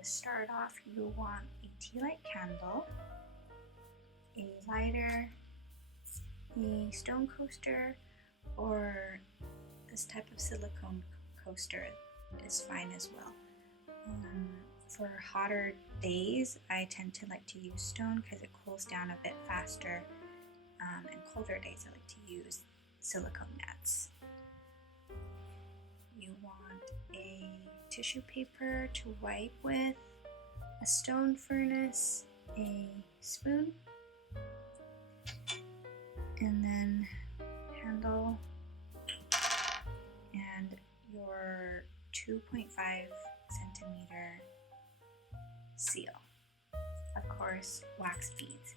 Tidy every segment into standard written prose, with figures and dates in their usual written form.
to start off, you want a tea light candle, a lighter, a stone coaster, or this type of silicone coaster is fine as well. For hotter days, I tend to like to use stone because it cools down a bit faster, and colder days I like to use silicone nets. You want a tissue paper to wipe with, a stone furnace, a spoon, and then handle and your 2.5 centimeter seal. Of course, wax beads.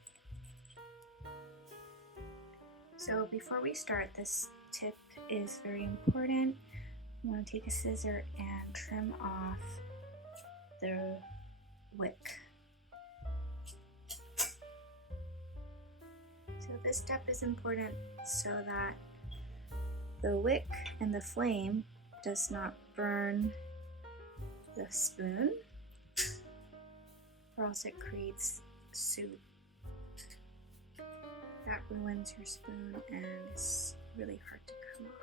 So before we start, this tip is very important. You want to take a scissor and trim off the wick. So this step is important so that the wick and the flame does not burn the spoon, or else it creates soot that ruins your spoon and is really hard to come off.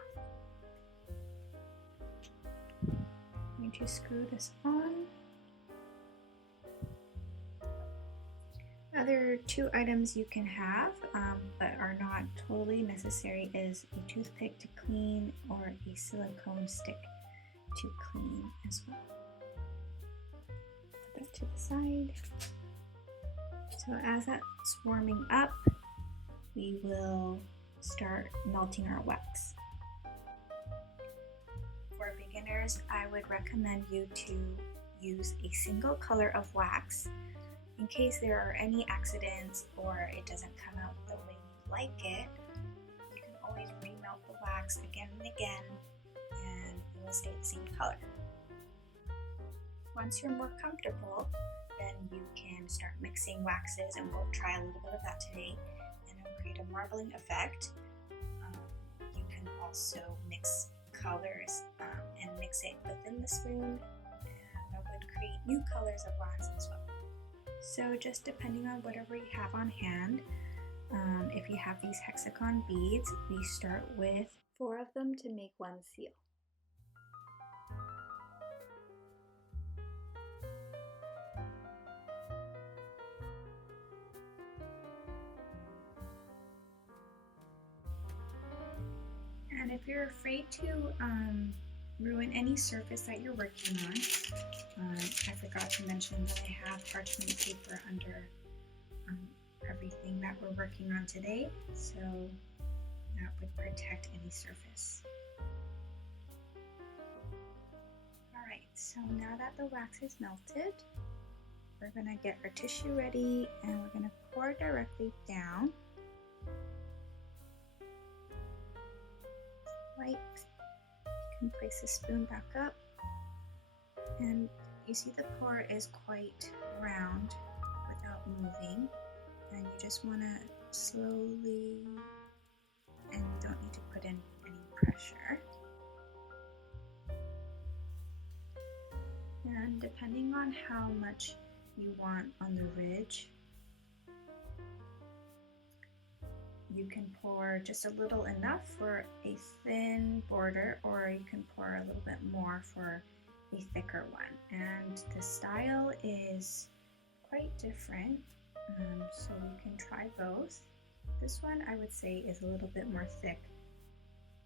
I'm going to screw this on. Other two items you can have but are not totally necessary is a toothpick to clean or a silicone stick to clean as well. Put that to the side. So as that's warming up, we will start melting our wax. For beginners, I would recommend you to use a single color of wax. In case there are any accidents or it doesn't come out the way you like it, you can always remelt the wax again and again and it will stay the same color. Once you're more comfortable, then you can start mixing waxes, and we'll try a little bit of that today, and it'll create a marbling effect. You can also mix colors and mix it within the spoon, and that would create new colors of wax as well. So just depending on whatever you have on hand, if you have these hexagon beads, we start with 4 of them to make one seal. And if you're afraid to ruin any surface that you're working on, I forgot to mention that I have parchment paper under everything that we're working on today, so that would protect any surface. Alright, so now that the wax is melted, we're going to get our tissue ready and we're going to pour directly down. Like, you can place the spoon back up, and you see the pour is quite round without moving, and you just want to slowly, and you don't need to put in any pressure. And depending on how much you want on the ridge, you can pour just a little enough for a thin border, or you can pour a little bit more for a thicker one. And the style is quite different, so you can try both. This one I would say is a little bit more thick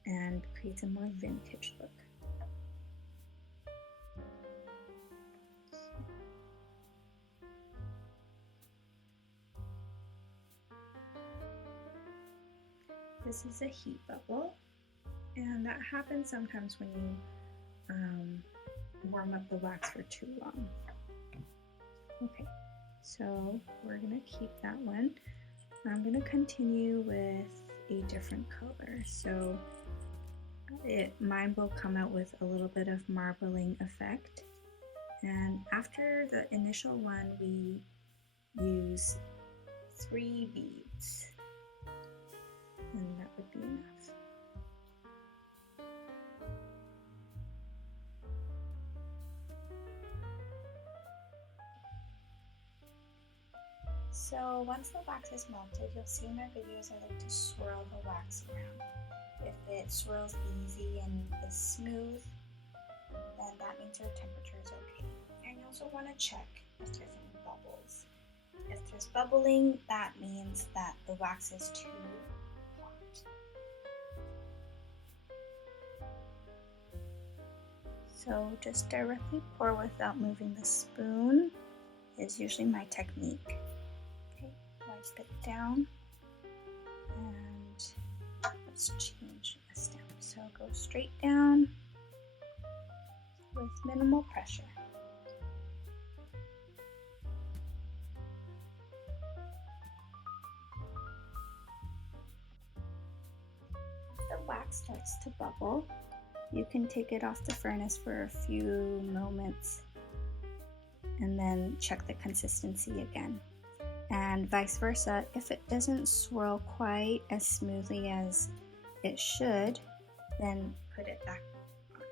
and creates a more vintage look. This is a heat bubble, and that happens sometimes when you warm up the wax for too long. Okay, so we're going to keep that one. I'm going to continue with a different color. So mine will come out with a little bit of marbling effect. And after the initial one, we use 3 beads. And that would be enough. So once the wax is melted, you'll see in our videos I like to swirl the wax around. If it swirls easy and is smooth, then that means your temperature is okay. And you also want to check if there's any bubbles. If there's bubbling, that means that the wax is too hot. So just directly pour without moving the spoon is usually my technique. Okay, wipe it down and let's change a stem. So go straight down with minimal pressure. If the wax starts to bubble, you can take it off the furnace for a few moments and then check the consistency again. And vice versa, if it doesn't swirl quite as smoothly as it should, then put it back on.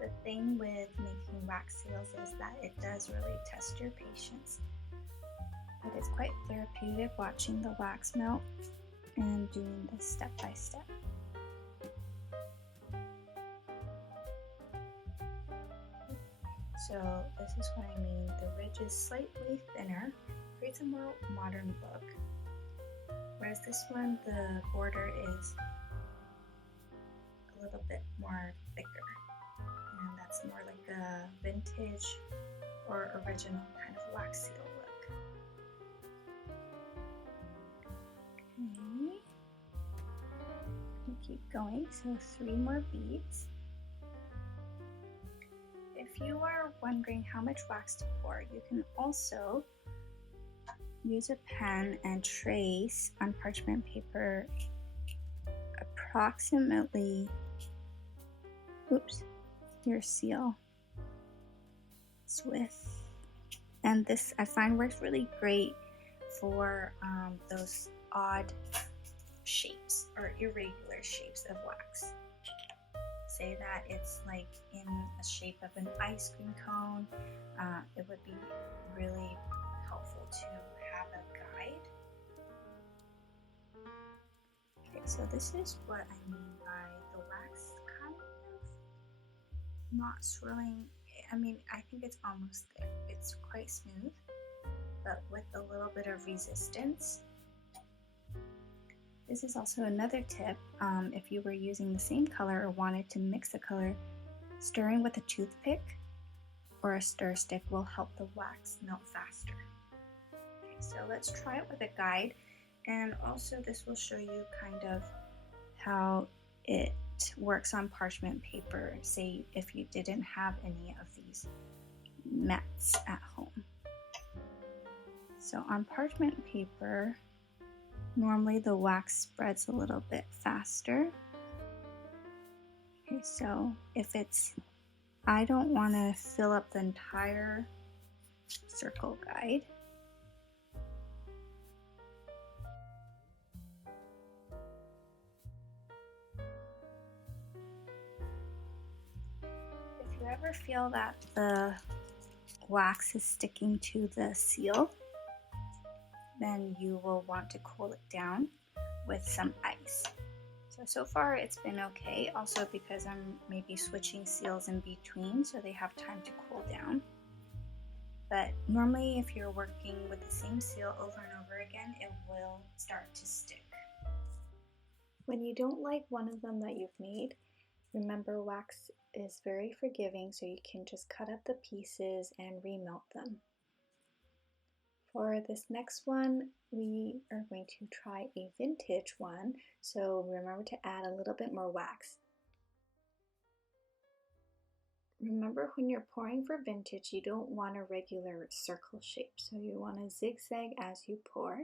The thing with making wax seals is that it does really test your patience, but it's quite therapeutic watching the wax melt and doing this step by step. So this is what I mean. The ridge is slightly thinner, creates a more modern look. Whereas this one, the border is a little bit more thicker. And that's more like a vintage or original kind of wax seal look. Okay. Keep going, so 3 more beads. If you are wondering how much wax to pour, you can also use a pen and trace on parchment paper approximately, your seal width. And this I find works really great for those odd shapes or irregular shapes of wax. Say that it's like in a shape of an ice cream cone, it would be really helpful to have a guide. Okay, so this is what I mean by the wax kind of not swirling. I mean, I think it's almost there. It's quite smooth, but with a little bit of resistance. This is also another tip. If you were using the same color or wanted to mix a color, stirring with a toothpick or a stir stick will help the wax melt faster. Okay, so let's try it with a guide, and also this will show you kind of how it works on parchment paper, say if you didn't have any of these mats at home. So on parchment paper, normally the wax spreads a little bit faster. Okay, so if I don't want to fill up the entire circle guide. If you ever feel that the wax is sticking to the seal, then you will want to cool it down with some ice. So far it's been okay, also because I'm maybe switching seals in between so they have time to cool down. But normally if you're working with the same seal over and over again, it will start to stick. When you don't like one of them that you've made, remember wax is very forgiving, so you can just cut up the pieces and remelt them. For this next one, we are going to try a vintage one, so remember to add a little bit more wax. Remember, when you're pouring for vintage, you don't want a regular circle shape, so you want to zigzag as you pour.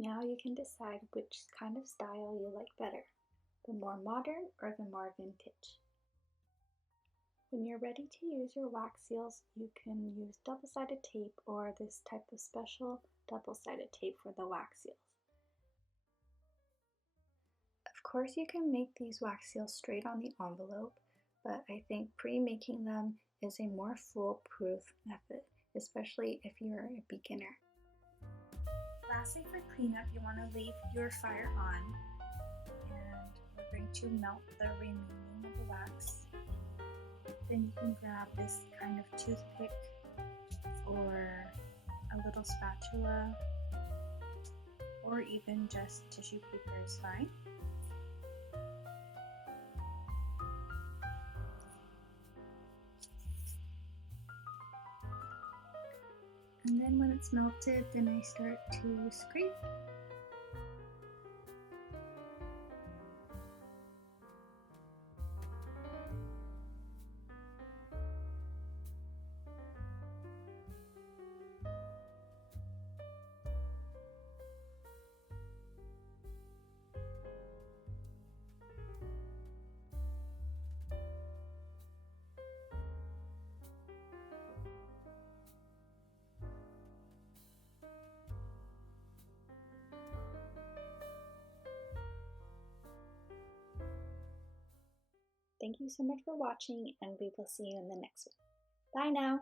Now you can decide which kind of style you like better, the more modern or the more vintage. When you're ready to use your wax seals, you can use double-sided tape or this type of special double-sided tape for the wax seals. Of course, you can make these wax seals straight on the envelope, but I think pre-making them is a more foolproof method, especially if you're a beginner. Lastly, for cleanup, you want to leave your fire on, and we're going to melt the remaining of the wax. Then you can grab this kind of toothpick or a little spatula, or even just tissue paper is fine. And then when it's melted, then I start to scrape. Thank you so much for watching, and we will see you in the next one. Bye now!